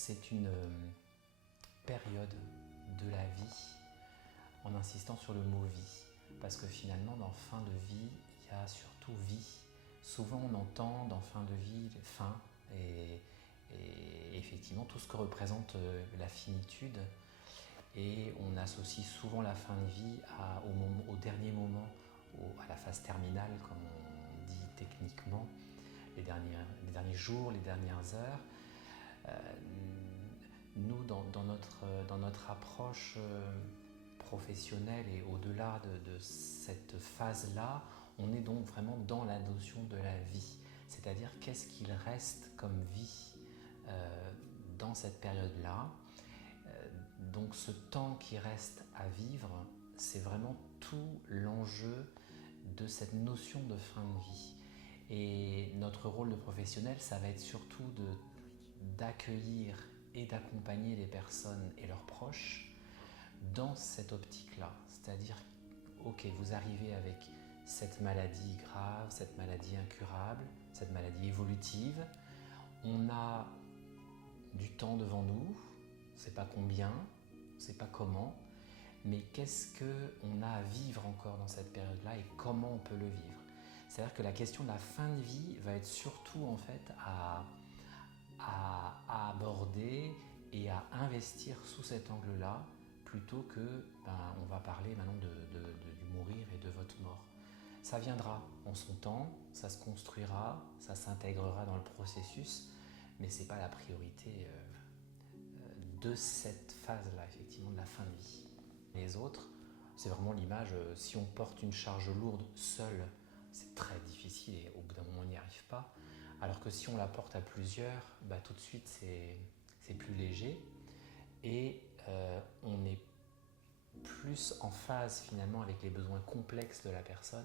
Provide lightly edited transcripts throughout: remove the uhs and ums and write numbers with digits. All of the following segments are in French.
c'est une période de la vie, en insistant sur le mot vie, parce que finalement dans fin de vie, il y a surtout vie. Souvent on entend dans fin de vie fin et effectivement tout ce que représente la finitude, et on associe souvent la fin de vie au dernier moment, à la phase terminale comme on dit techniquement, les derniers jours, les dernières heures. Nous, dans notre approche professionnelle et au-delà de cette phase-là, on est donc vraiment dans la notion de la vie. C'est-à-dire qu'est-ce qu'il reste comme vie dans cette période-là. Donc ce temps qui reste à vivre, c'est vraiment tout l'enjeu de cette notion de fin de vie. Et notre rôle de professionnel, ça va être surtout d'accueillir et d'accompagner les personnes et leurs proches dans cette optique-là. C'est-à-dire, ok, vous arrivez avec cette maladie grave, cette maladie incurable, cette maladie évolutive. On a du temps devant nous, on ne sait pas combien, on ne sait pas comment, mais qu'est-ce qu'on a à vivre encore dans cette période-là et comment on peut le vivre. C'est-à-dire que la question de la fin de vie va être surtout en fait à aborder et à investir sous cet angle-là, plutôt que on va parler maintenant du mourir et de votre mort. Ça viendra en son temps, ça se construira, ça s'intégrera dans le processus, mais ce n'est pas la priorité de cette phase-là, effectivement, de la fin de vie. Les autres, c'est vraiment l'image, si on porte une charge lourde seul, c'est très difficile et au bout d'un moment on n'y arrive pas. Alors que si on la porte à plusieurs, tout de suite c'est plus léger et on est plus en phase finalement avec les besoins complexes de la personne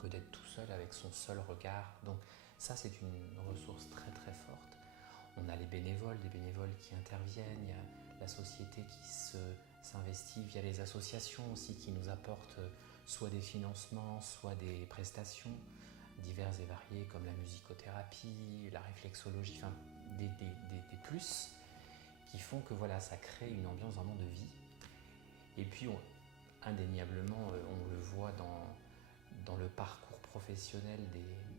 que d'être tout seul avec son seul regard. Donc ça, c'est une ressource très très forte. On a des bénévoles qui interviennent, il y a la société qui s'investit via les associations aussi, qui nous apportent soit des financements, soit des prestations diverses et variées comme la musicothérapie, la réflexologie, enfin des plus qui font que voilà, ça crée une ambiance vraiment de vie. Et puis indéniablement, on le voit dans le parcours professionnel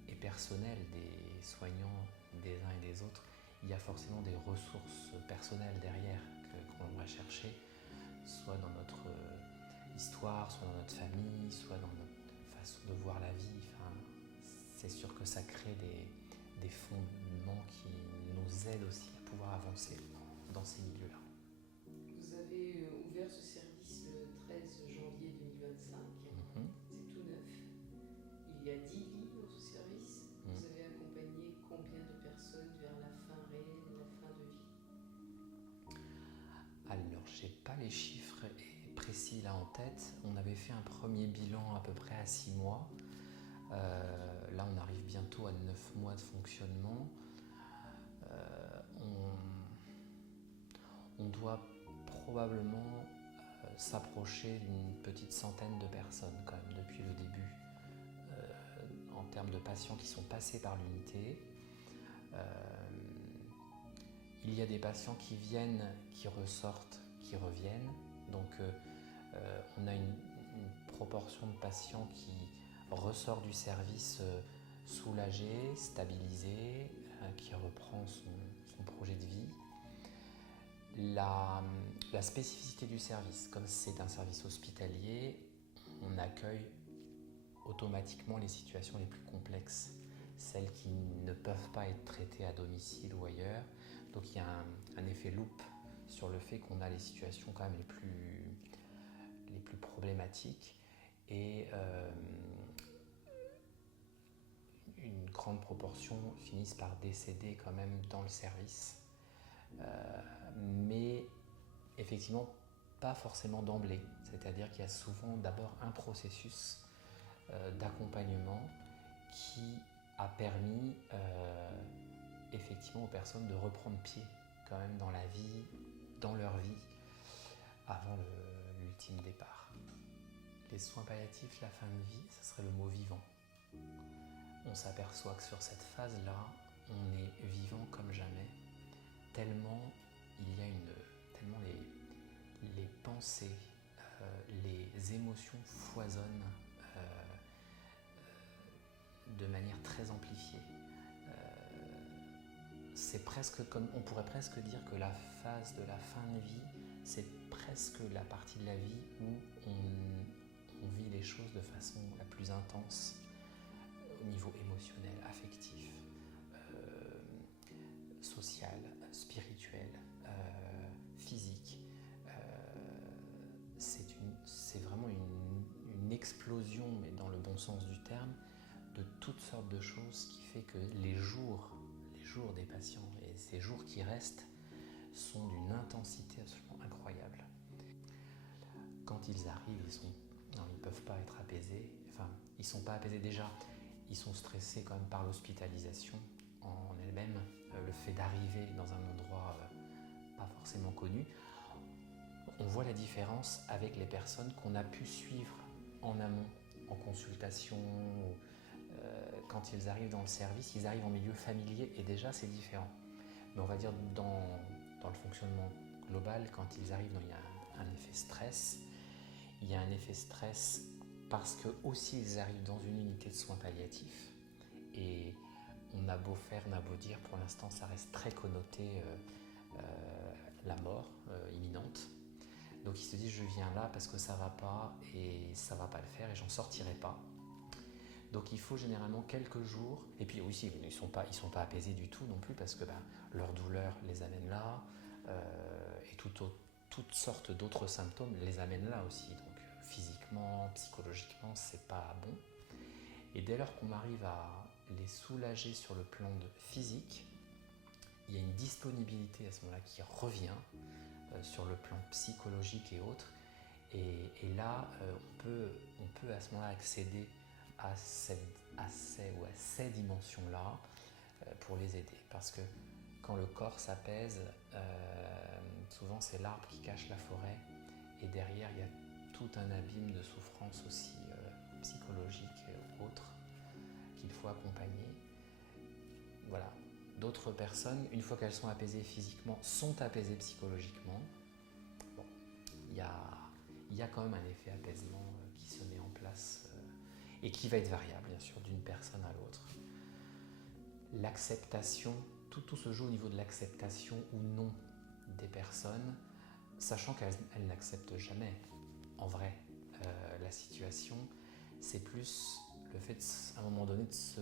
et personnel des soignants des uns et des autres, il y a forcément des ressources personnelles derrière qu'on va chercher, soit dans notre histoire, soit dans notre famille, soit dans notre façon de voir la vie. Enfin, c'est sûr que ça crée des fondements qui nous aident aussi à pouvoir avancer dans ces milieux-là. Vous avez ouvert ce service le 13 janvier 2025, c'est tout neuf. Il y a 10 lits dans ce service. Vous avez accompagné combien de personnes vers la fin réelle, la fin de vie? Alors, je n'ai pas les chiffres précis là en tête. On avait fait un premier bilan à peu près à 6 mois. Là, on arrive bientôt à 9 mois de fonctionnement. On doit probablement s'approcher d'une petite centaine de personnes quand même depuis le début, en termes de patients qui sont passés par l'unité. Il y a des patients qui viennent, qui ressortent, qui reviennent. Donc on a une proportion de patients qui ressort du service soulagé, stabilisé, qui reprend son projet de vie. La spécificité du service, comme c'est un service hospitalier, on accueille automatiquement les situations les plus complexes, celles qui ne peuvent pas être traitées à domicile ou ailleurs. Donc il y a un effet loupe sur le fait qu'on a les situations quand même les plus problématiques et une grande proportion finissent par décéder quand même dans le service. Mais effectivement pas forcément d'emblée, c'est-à-dire qu'il y a souvent d'abord un processus d'accompagnement qui a permis effectivement aux personnes de reprendre pied quand même dans la vie, dans leur vie, avant l'ultime départ. Les soins palliatifs, la fin de vie, ce serait le mot vivant. On s'aperçoit que sur cette phase-là, on est vivant comme jamais, tellement tellement les pensées, les émotions foisonnent de manière très amplifiée. C'est presque comme, on pourrait presque dire que la phase de la fin de vie, c'est presque la partie de la vie où on vit les choses de façon la plus intense au niveau émotionnel, affectif, social, spirituel, physique. C'est vraiment une explosion, mais dans le bon sens du terme, de toutes sortes de choses qui fait que les jours des patients et ces jours qui restent sont d'une intensité absolument incroyable. Quand ils arrivent, ils ne peuvent pas être apaisés, enfin, ils ne sont pas apaisés déjà, ils sont stressés quand même par l'hospitalisation en elle-même, le fait d'arriver dans un endroit pas forcément connu. On voit la différence avec les personnes qu'on a pu suivre en amont, en consultation. Quand ils arrivent dans le service, ils arrivent en milieu familier et déjà c'est différent. Mais on va dire dans le fonctionnement global, quand ils arrivent, il y a un effet stress. Il y a un effet stress parce que aussi ils arrivent dans une unité de soins palliatifs et on a beau faire, on a beau dire, pour l'instant ça reste très connoté la mort imminente. Donc ils se disent je viens là parce que ça va pas et ça va pas le faire et j'en sortirai pas. Donc il faut généralement quelques jours, et puis aussi ils sont pas apaisés du tout non plus parce que leur douleur les amène là, et toutes sortes d'autres symptômes les amènent là aussi. Donc physiquement, psychologiquement, c'est pas bon. Et dès lors qu'on arrive à les soulager sur le plan physique, il y a une disponibilité à ce moment-là qui revient sur le plan psychologique et autres. Et là, on peut à ce moment-là accéder à ces dimensions-là pour les aider. Parce que quand le corps s'apaise, souvent c'est l'arbre qui cache la forêt et derrière il y a tout un abîme de souffrance aussi psychologique et autres qu'il faut accompagner. Voilà. D'autres personnes, une fois qu'elles sont apaisées physiquement, sont apaisées psychologiquement. Bon, il y a quand même un effet apaisement qui se met en place et qui va être variable, bien sûr, d'une personne à l'autre. L'acceptation, tout se joue au niveau de l'acceptation ou non des personnes, sachant qu'elles n'acceptent jamais, en vrai, la situation. C'est plus le fait, à un moment donné, de se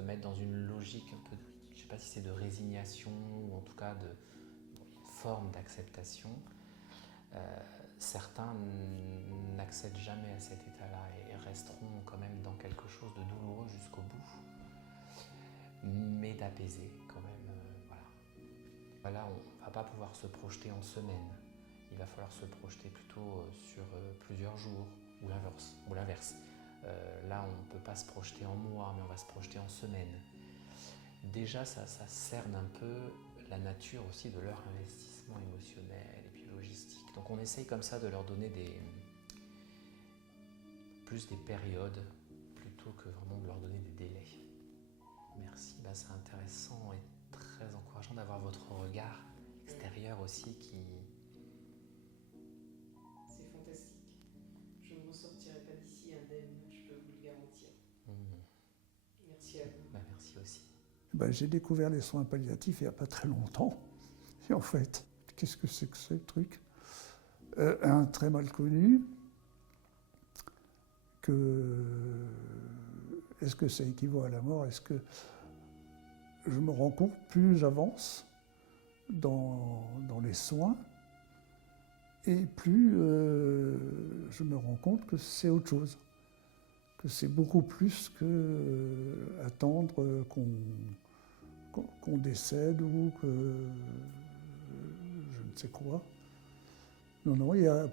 mettre dans une logique un peu, je ne sais pas si c'est de résignation, ou en tout cas une forme d'acceptation. Certains n'accèdent jamais à cet état-là et resteront quand même dans quelque chose de douloureux jusqu'au bout, mais d'apaisé quand même. Voilà, on ne va pas pouvoir se projeter en semaine. Il va falloir se projeter plutôt sur plusieurs jours ou l'inverse. Là, on ne peut pas se projeter en mois, mais on va se projeter en semaines. Déjà, ça cerne un peu la nature aussi de leur investissement émotionnel et puis logistique. Donc on essaye comme ça de leur donner plus des périodes plutôt que vraiment de leur donner des délais. Merci, c'est intéressant et très encourageant d'avoir votre regard extérieur aussi qui... C'est fantastique. Je ne ressortirai pas d'ici indemne, je peux vous le garantir. Merci à vous. Merci aussi. J'ai découvert les soins palliatifs il n'y a pas très longtemps. Et en fait, qu'est-ce que c'est que ce truc ? Un très mal connu. Est-ce que ça équivaut à la mort ? Est-ce que je me rends compte, plus j'avance dans les soins, et plus je me rends compte que c'est autre chose. Que c'est beaucoup plus que attendre qu'on décède ou que je ne sais quoi. Non,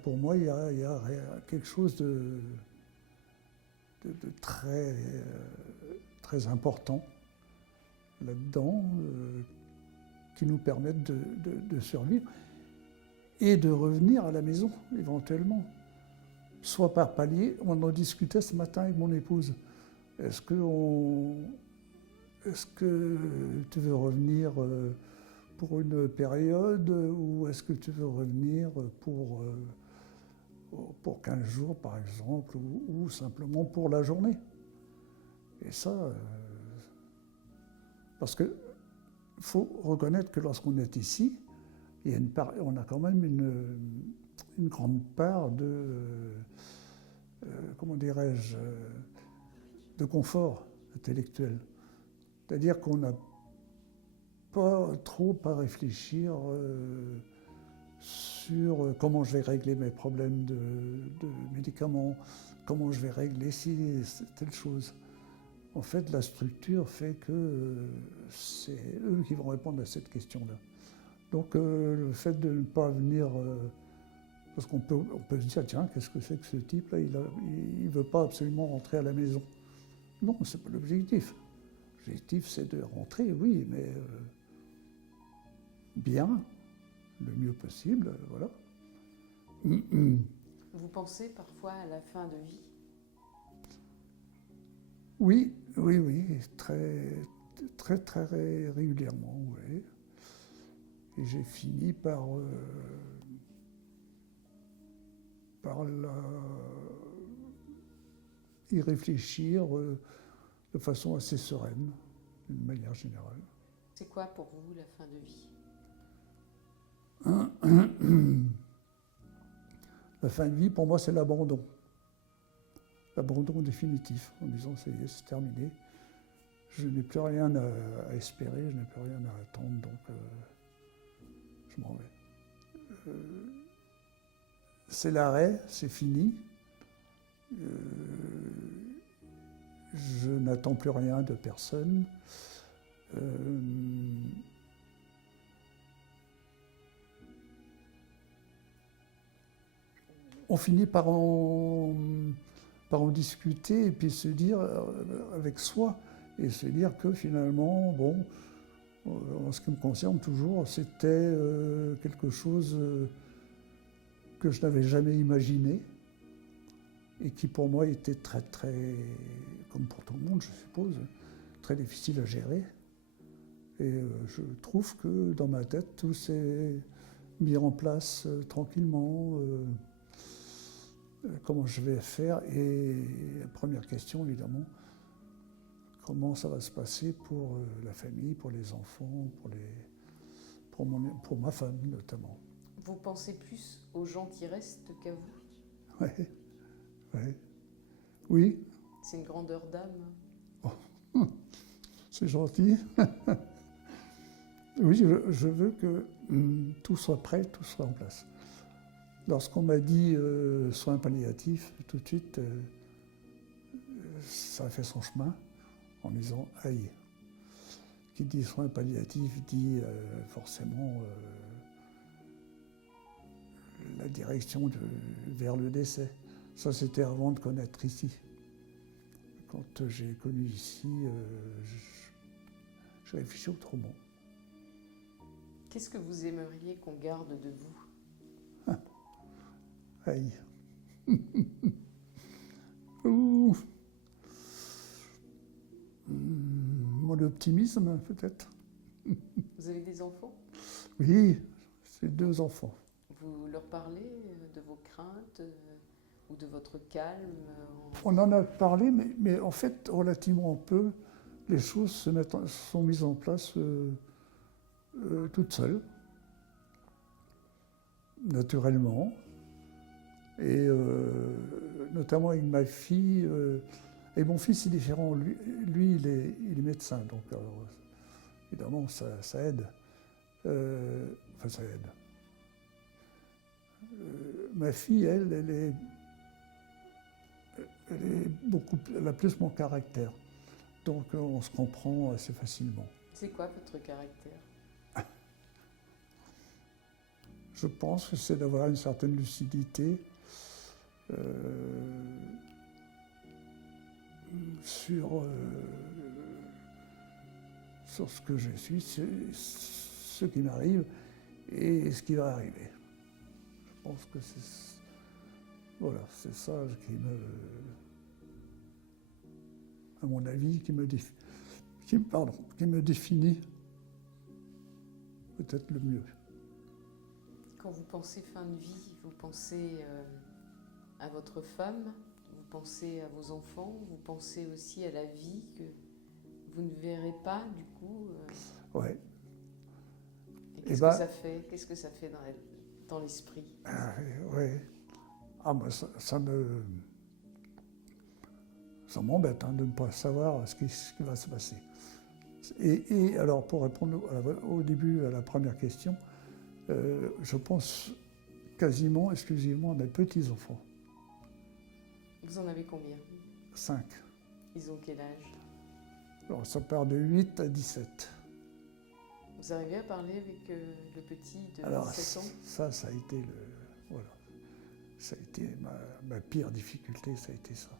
pour moi, il y a quelque chose de très, très important là-dedans qui nous permettent de survivre et de revenir à la maison éventuellement. Soit par palier, on en discutait ce matin avec mon épouse. Est-ce que tu veux revenir pour une période ou est-ce que tu veux revenir pour 15 jours, par exemple, ou simplement pour la journée? Et ça, parce qu'il faut reconnaître que lorsqu'on est ici, on a quand même une grande part de, comment dirais-je, de confort intellectuel. C'est-à-dire qu'on n'a pas trop à réfléchir sur comment je vais régler mes problèmes de médicaments, comment je vais régler telle chose. En fait, la structure fait que c'est eux qui vont répondre à cette question-là. Donc le fait de ne pas venir, parce qu'on peut se dire, tiens, qu'est-ce que c'est que ce type-là, il ne veut pas absolument rentrer à la maison. Non, ce n'est pas l'objectif. L'objectif, c'est de rentrer, oui, mais bien, le mieux possible, voilà. Vous pensez parfois à la fin de vie? Oui, très régulièrement, oui. Et j'ai fini par y réfléchir de façon assez sereine, d'une manière générale. C'est quoi pour vous la fin de vie? La fin de vie, pour moi, c'est l'abandon. L'abandon définitif, en disant, ça y est, c'est terminé. Je n'ai plus rien à espérer, je n'ai plus rien à attendre, donc je m'en vais. C'est l'arrêt, c'est fini. Je n'attends plus rien de personne. On finit par en discuter et puis se dire avec soi et se dire que finalement, bon, en ce qui me concerne toujours, c'était quelque chose que je n'avais jamais imaginé et qui pour moi était très, comme pour tout le monde, je suppose, très difficile à gérer. Et je trouve que dans ma tête, tout s'est mis en place tranquillement. Comment je vais faire? Et la première question, évidemment, comment ça va se passer pour la famille, pour les enfants, pour ma femme notamment. Vous pensez plus aux gens qui restent qu'à vous? Oui. C'est une grandeur d'âme. Oh, c'est gentil. Oui, je veux que tout soit prêt, tout soit en place. Lorsqu'on m'a dit soins palliatifs, tout de suite, ça a fait son chemin en me disant aïe. Qui dit soins palliatifs dit forcément la direction vers le décès. Ça, c'était avant de connaître ici. Quand j'ai connu ici, je réfléchis autrement. Qu'est-ce que vous aimeriez qu'on garde de vous? Aïe. Mon optimisme, peut-être. Vous avez des enfants? Oui, j'ai 2 enfants. Vous leur parlez de vos craintes ou de votre calme? On en a parlé, mais en fait, relativement peu, les choses sont mises en place toutes seules, naturellement. Et notamment avec ma fille. Et mon fils est différent. Lui il est médecin, donc alors, évidemment, ça aide. Enfin, ça aide. Ma fille, elle a plus mon caractère. Donc on se comprend assez facilement. C'est quoi votre caractère? Je pense que c'est d'avoir une certaine lucidité sur ce que je suis, ce qui m'arrive et ce qui va arriver. Je pense que c'est ça à mon avis, qui me définit peut-être le mieux. Quand vous pensez fin de vie, vous pensez à votre femme, vous pensez à vos enfants, vous pensez aussi à la vie que vous ne verrez pas du coup. Ouais. Et qu'est-ce que ça fait? Qu'est-ce que ça fait dans l'esprit? Oui. Ah, moi, ça m'embête de ne pas savoir ce qui va se passer. Et alors, pour répondre au début à la première question, je pense quasiment exclusivement à mes petits-enfants. Vous en avez combien? 5. Ils ont quel âge? Alors, ça part de 8 à 17. Vous arrivez à parler avec le petit de Alors, 17 ans? ça a été voilà. Ça a été ma pire difficulté, ça a été ça.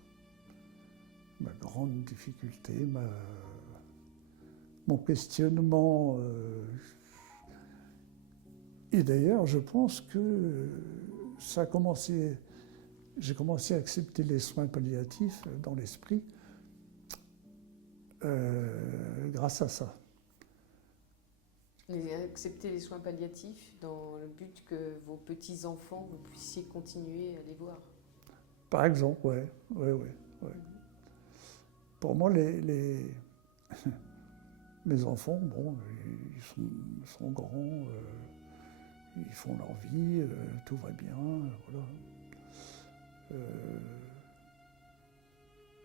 Ma grande difficulté, mon questionnement. Et d'ailleurs, je pense que j'ai commencé à accepter les soins palliatifs dans l'esprit grâce à ça. Et accepter les soins palliatifs dans le but que vos petits-enfants, vous puissiez continuer à les voir. Par exemple, oui. Pour moi, mes enfants, bon, ils sont grands, ils font leur vie, tout va bien, voilà.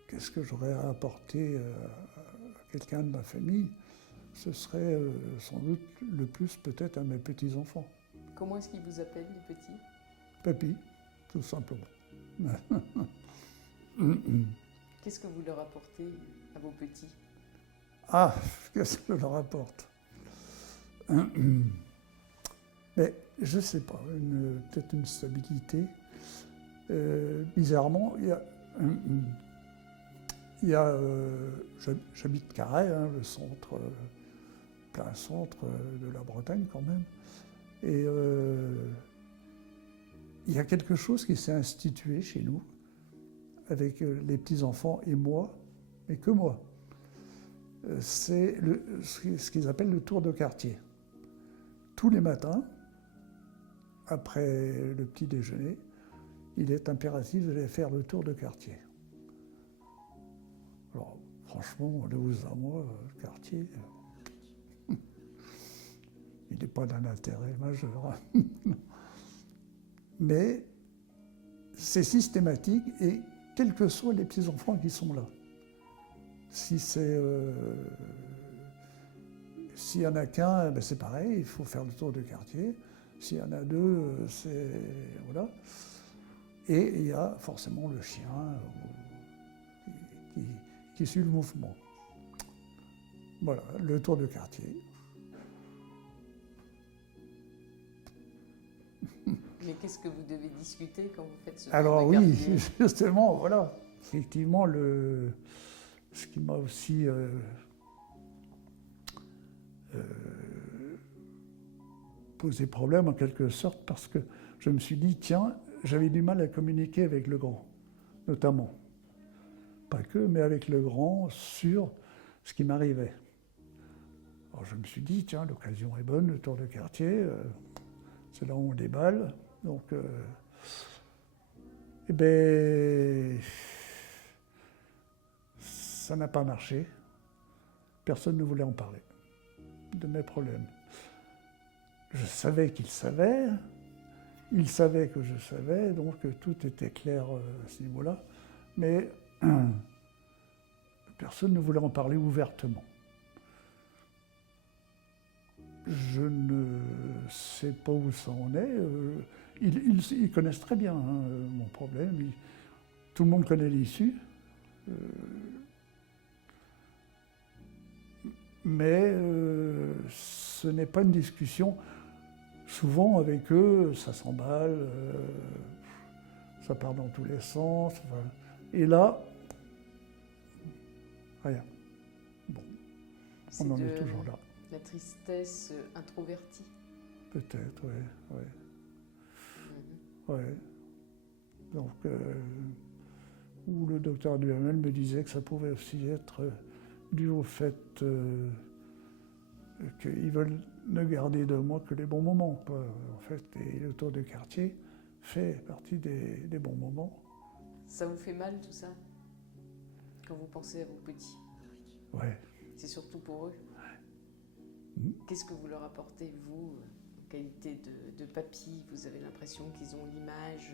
Qu'est-ce que j'aurais à apporter à quelqu'un de ma famille? Ce serait sans doute le plus peut-être à mes petits-enfants. Comment est-ce qu'ils vous appellent, les petits? Papy, tout simplement. Qu'est-ce que vous leur apportez à vos petits? Ah, qu'est-ce que je leur apporte? Mais je ne sais pas, peut-être une stabilité. Bizarrement, j'habite Carhaix, le centre, plein centre de la Bretagne quand même. Et il y a quelque chose qui s'est institué chez nous, avec les petits-enfants et moi, mais que moi. C'est ce qu'ils appellent le tour de quartier. Tous les matins, après le petit déjeuner, il est impératif d'aller faire le tour de quartier. Alors, franchement, de vous à moi, le quartier, il n'est pas d'un intérêt majeur. Mais c'est systématique et quels que soient les petits-enfants qui sont là. Si s'il y en a qu'un, ben c'est pareil, il faut faire le tour de quartier. S'il y en a deux, c'est... Voilà. Et il y a forcément le chien qui suit le mouvement. Voilà, le tour de quartier. Mais qu'est-ce que vous devez discuter quand vous faites ce Alors tour de quartier? oui, justement, voilà. Effectivement, ce qui m'a aussi posé problème en quelque sorte, parce que je me suis dit, tiens, j'avais du mal à communiquer avec le grand, notamment. Pas que, mais avec le grand sur ce qui m'arrivait. Alors je me suis dit, tiens, l'occasion est bonne, le tour de quartier, c'est là où on déballe. Donc, eh bien, ça n'a pas marché. Personne ne voulait en parler de mes problèmes. Je savais qu'il savait, il savait que je savais, donc tout était clair à ce niveau-là. Mais personne ne voulait en parler ouvertement. Je ne sais pas où ça en est. Ils connaissent très bien mon problème. Tout le monde connaît l'issue. Mais ce n'est pas une discussion. Souvent, avec eux, ça s'emballe, ça part dans tous les sens. Enfin, et là, rien. Bon, on en est toujours là. La tristesse introvertie. Peut-être, oui. Ouais. Donc, où le docteur Duhamel me disait que ça pouvait aussi être dû au fait qu'ils veulent ne garder de moi que les bons moments, quoi, en fait. Et le tour de quartier fait partie des bons moments. Ça vous fait mal tout ça? Quand vous pensez à vos petits? Ouais. C'est surtout pour eux. Qu'est-ce que vous leur apportez, vous, en qualité de papy? Vous avez l'impression qu'ils ont l'image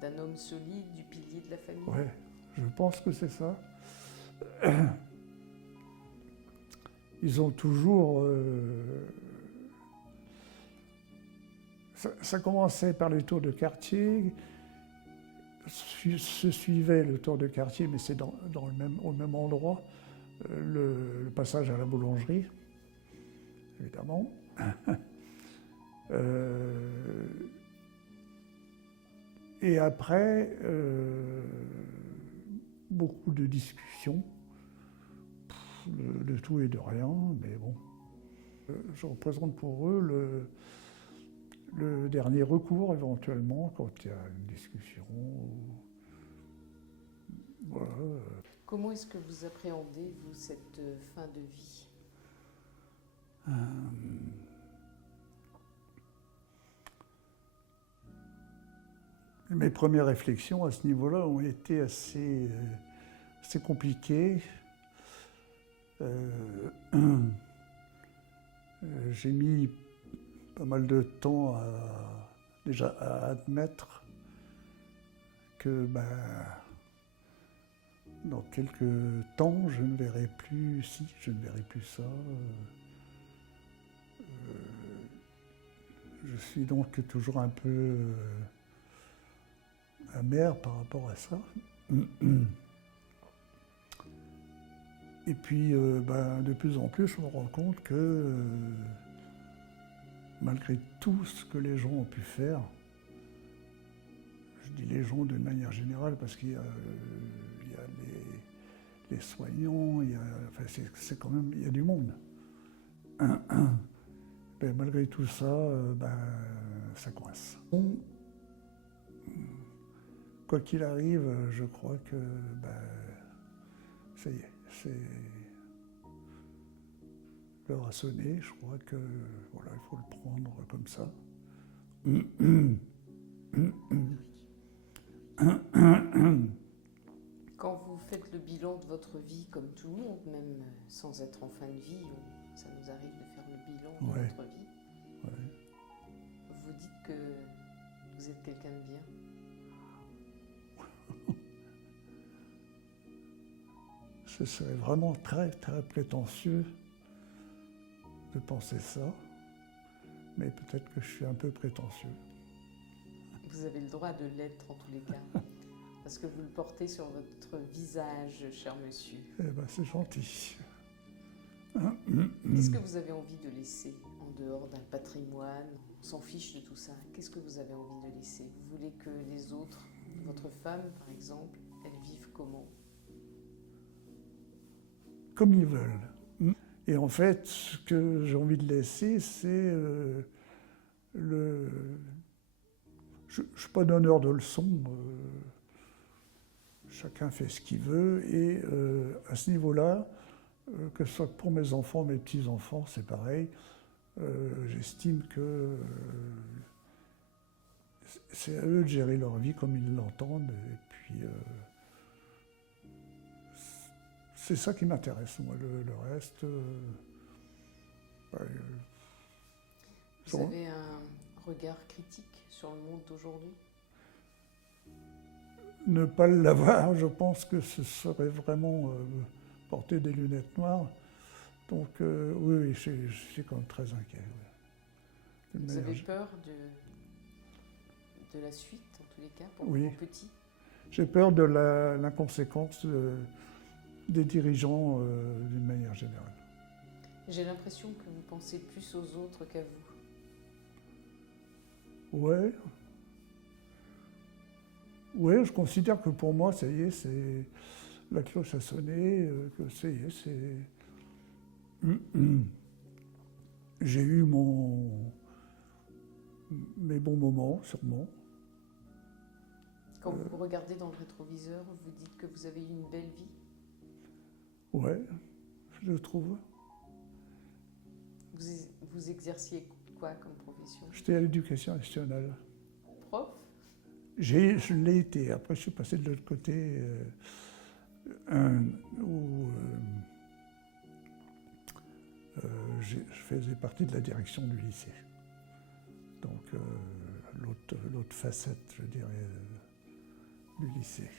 d'un homme solide, du pilier de la famille? Ouais, je pense que c'est ça. Ils ont toujours... Ça commençait par les tours de quartier, se suivait le tour de quartier, mais c'est au même endroit, le passage à la boulangerie, évidemment. Et après, beaucoup de discussions, de tout et de rien, mais bon. Je représente pour eux le dernier recours, éventuellement, quand il y a une discussion. Voilà. Comment est-ce que vous appréhendez, vous, cette fin de vie? Mes premières réflexions à ce niveau-là ont été assez compliquées. J'ai mis pas mal de temps déjà à admettre que dans quelques temps, je ne verrai plus ça. Je suis donc toujours un peu amer par rapport à ça. Et puis, de plus en plus, je me rends compte que malgré tout ce que les gens ont pu faire, je dis les gens d'une manière générale parce qu'il y a les soignants, c'est quand même, il y a du monde. Mais malgré tout ça, ça coince. Quoi qu'il arrive, je crois que ça y est, l'heure a sonné, je crois que voilà, il faut le prendre comme ça. Quand vous faites le bilan de votre vie, comme tout le monde, même sans être en fin de vie, ça nous arrive de faire le bilan de notre vie, vous dites que vous êtes quelqu'un de bien? Ce serait vraiment très, très prétentieux de penser ça, mais peut-être que je suis un peu prétentieux. Vous avez le droit de l'être en tous les cas, parce que vous le portez sur votre visage, cher monsieur. Eh bien, c'est gentil. Qu'est-ce que vous avez envie de laisser en dehors d'un patrimoine? On s'en fiche de tout ça. Qu'est-ce que vous avez envie de laisser? Vous voulez que les autres, votre femme par exemple, elles vivent comment? Comme ils veulent. Et en fait, ce que j'ai envie de laisser, c'est Je ne suis pas donneur de leçons. Chacun fait ce qu'il veut. Et à ce niveau-là, que ce soit pour mes enfants, mes petits-enfants, c'est pareil. J'estime que c'est à eux de gérer leur vie comme ils l'entendent. Et puis, c'est ça qui m'intéresse, moi. Le reste... Vous avez un regard critique sur le monde d'aujourd'hui? Ne pas l'avoir, je pense que ce serait vraiment porter des lunettes noires. Donc oui, je suis quand même très inquiet. Ouais. Vous avez peur de la suite, en tous les cas, pour vos petits? J'ai peur de l'inconséquence des dirigeants d'une manière générale. J'ai l'impression que vous pensez plus aux autres qu'à vous. Ouais. Oui, je considère que pour moi, ça y est, c'est la cloche a sonné, que ça y est, c'est... J'ai eu mes bons moments, sûrement. Quand vous regardez dans le rétroviseur, vous dites que vous avez eu une belle vie? Ouais, je trouve. Vous exerciez quoi comme profession? J'étais à l'éducation nationale. Prof? Je l'ai été. Après, je suis passé de l'autre côté où je faisais partie de la direction du lycée. Donc, l'autre facette, je dirais, du lycée.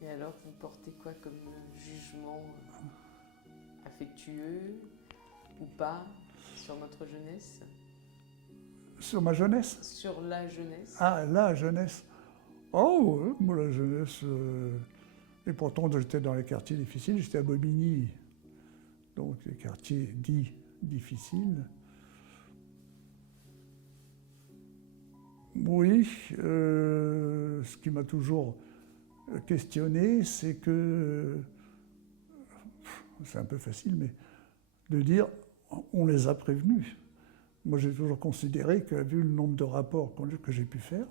Et alors, vous portez quoi comme jugement affectueux ou pas sur notre jeunesse? Sur ma jeunesse? Sur la jeunesse? Ah, la jeunesse. Oh, moi, la jeunesse. Et pourtant, j'étais dans les quartiers difficiles. J'étais à Bobigny. Donc, les quartiers dits difficiles. Oui, ce qui m'a toujours questionné, c'est que. C'est un peu facile, mais de dire on les a prévenus. Moi, j'ai toujours considéré que, vu le nombre de rapports que j'ai pu faire,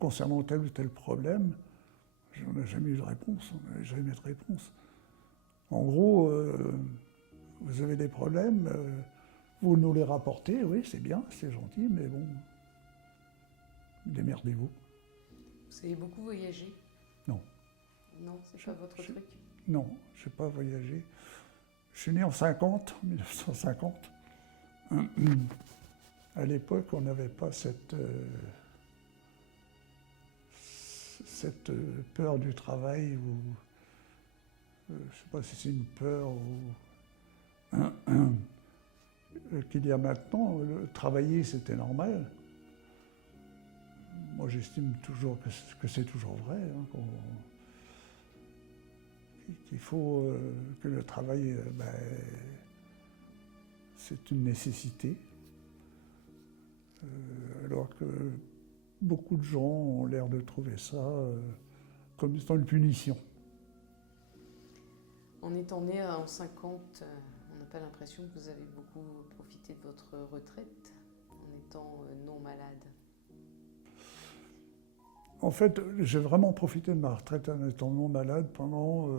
concernant tel ou tel problème, j'en ai jamais eu de réponse, on n'avait jamais de réponse. En gros, vous avez des problèmes, vous nous les rapportez, oui, c'est bien, c'est gentil, mais bon, démerdez-vous. Vous avez beaucoup voyagé? Non. Non, c'est pas votre truc? Non, je n'ai pas voyagé. Je suis né en 1950. À l'époque, on n'avait pas cette peur du travail, ou je ne sais pas si c'est une peur qu'il y a maintenant. Travailler, c'était normal. Moi, j'estime toujours que c'est toujours vrai, hein, qu'il faut que le travail, c'est une nécessité. Alors que beaucoup de gens ont l'air de trouver ça comme étant une punition. En étant né en 50, on n'a pas l'impression que vous avez beaucoup profité de votre retraite en étant non malade. En fait, j'ai vraiment profité de ma retraite en étant non malade pendant,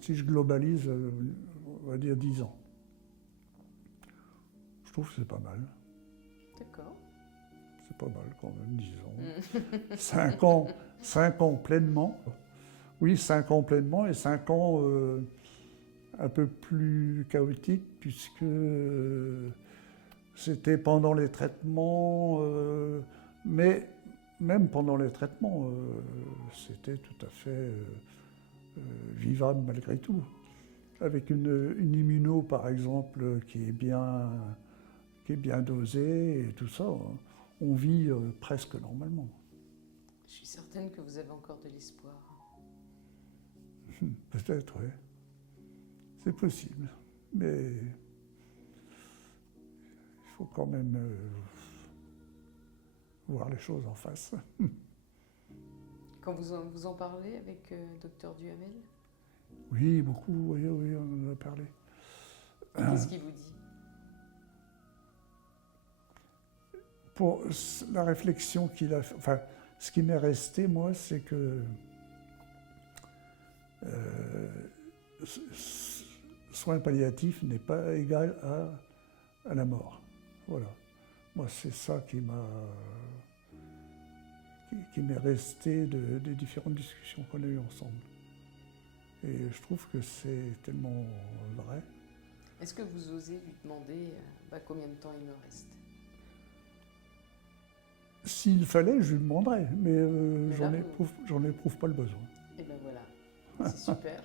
si je globalise, on va dire 10 ans. Je trouve que c'est pas mal. D'accord. C'est pas mal quand même, 10 ans. 5 ans pleinement. Oui, 5 ans pleinement et 5 ans un peu plus chaotiques puisque c'était pendant les traitements, mais même pendant les traitements, c'était tout à fait vivable malgré tout. Avec une immuno, par exemple, qui est bien dosée et tout ça, on vit presque normalement. Je suis certaine que vous avez encore de l'espoir. Peut-être, oui. C'est possible. Mais il faut quand même voir les choses en face. Quand vous en parlez avec Dr Duhamel? Oui, beaucoup, oui, on en a parlé. Qu'est-ce qu'il vous dit? Pour la réflexion qu'il a fait, enfin, ce qui m'est resté, moi, c'est que soins palliatifs n'est pas égal à la mort. Voilà. Moi, c'est ça qui m'est resté des différentes discussions qu'on a eues ensemble. Et je trouve que c'est tellement vrai. Est-ce que vous osez lui demander combien de temps il me reste? S'il fallait, je lui demanderais, mais j'en éprouve pas le besoin. Et ben voilà, c'est super.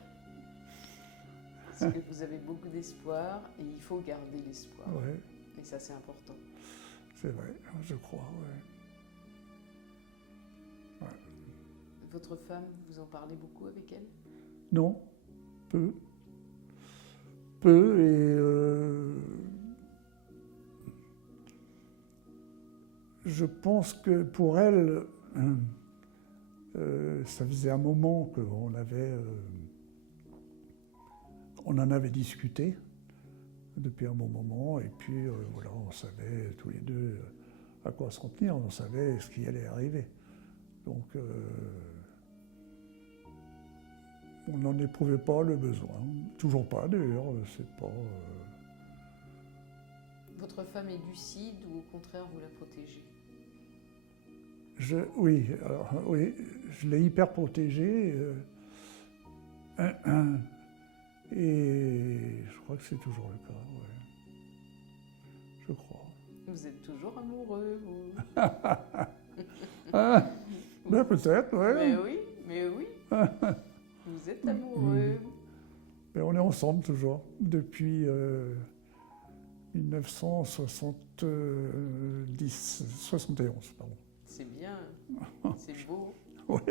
Parce que vous avez beaucoup d'espoir et il faut garder l'espoir. Ouais. Et ça, c'est important. C'est vrai, je crois, ouais. Votre femme, vous en parlez beaucoup avec elle? Non, peu. Peu, et je pense que pour elle, ça faisait un moment qu'on on en avait discuté depuis un bon moment, et puis voilà, on savait tous les deux à quoi s'en tenir, on savait ce qui allait arriver. Donc on n'en éprouvait pas le besoin. Toujours pas d'ailleurs, c'est pas... Votre femme est lucide ou au contraire vous la protégez? Oui, je l'ai hyper protégée. Et je crois que c'est toujours le cas, ouais. Je crois. Vous êtes toujours amoureux, vous? Ben peut-être, ouais. Mais oui. Vous êtes amoureux. Mais on est ensemble toujours, depuis 1971, pardon. C'est bien, c'est beau. Oui.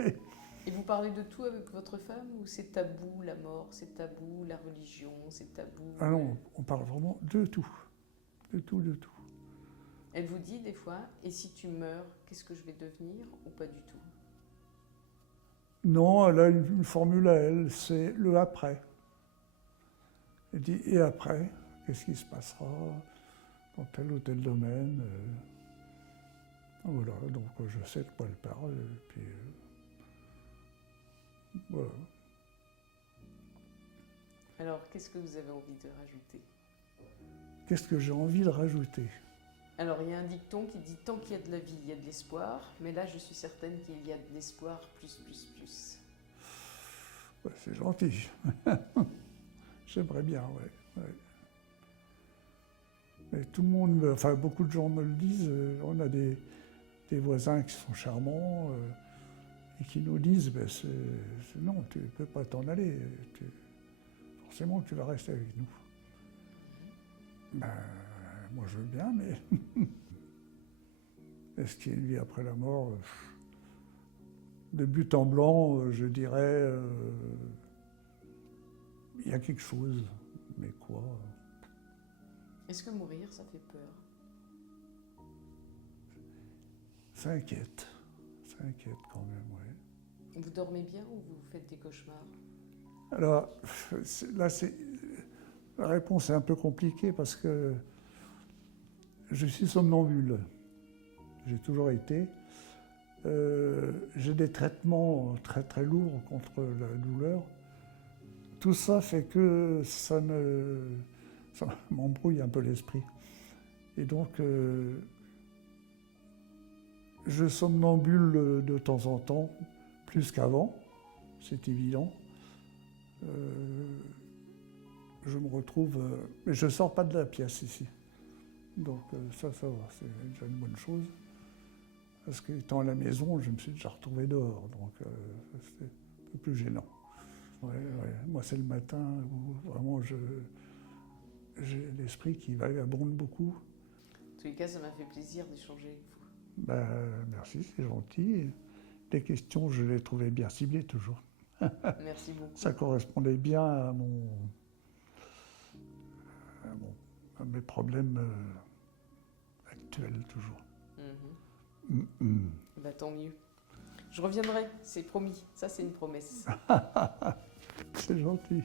Et vous parlez de tout avec votre femme ou c'est tabou la mort, c'est tabou la religion, c'est tabou? Ah non, on parle vraiment de tout. De tout, de tout. Elle vous dit des fois, et si tu meurs, qu'est-ce que je vais devenir ou pas du tout? Non, elle a une formule à elle, c'est le après. Elle dit, et après, qu'est-ce qui se passera dans tel ou tel domaine? Voilà, donc je sais de quoi elle parle, et puis voilà. Alors, qu'est-ce que vous avez envie de rajouter? Qu'est-ce que j'ai envie de rajouter? Alors, il y a un dicton qui dit « Tant qu'il y a de la vie, il y a de l'espoir », mais là, je suis certaine qu'il y a de l'espoir plus. Ouais, c'est gentil. J'aimerais bien, ouais. Mais tout le monde, enfin beaucoup de gens me le disent, on a des voisins qui sont charmants et qui nous disent non, tu ne peux pas t'en aller, forcément tu vas rester avec nous. Ben, moi je veux bien, mais est-ce qu'il y a une vie après la mort? De but en blanc, je dirais, il y a quelque chose, mais quoi? Est-ce que mourir, ça fait peur? Ça inquiète quand même, oui. Vous dormez bien ou vous faites des cauchemars? Alors, là, la réponse est un peu compliquée parce que je suis somnambule. J'ai toujours été. J'ai des traitements très très lourds contre la douleur. Tout ça fait que ça m'embrouille un peu l'esprit. Et donc, je somnambule de temps en temps, plus qu'avant, c'est évident. Je me retrouve... mais je ne sors pas de la pièce ici. Donc ça va, c'est déjà une bonne chose. Parce qu'étant à la maison, je me suis déjà retrouvé dehors, donc c'était un peu plus gênant. Ouais. Moi, c'est le matin où vraiment j'ai l'esprit qui vagabonde beaucoup. En tous les cas, ça m'a fait plaisir d'échanger avec vous. Ben, merci, c'est gentil. Les questions, je les trouvais bien ciblées toujours. Merci beaucoup. Ça correspondait bien à mes problèmes actuels toujours. Bah, tant mieux. Je reviendrai, c'est promis. Ça, c'est une promesse. C'est gentil.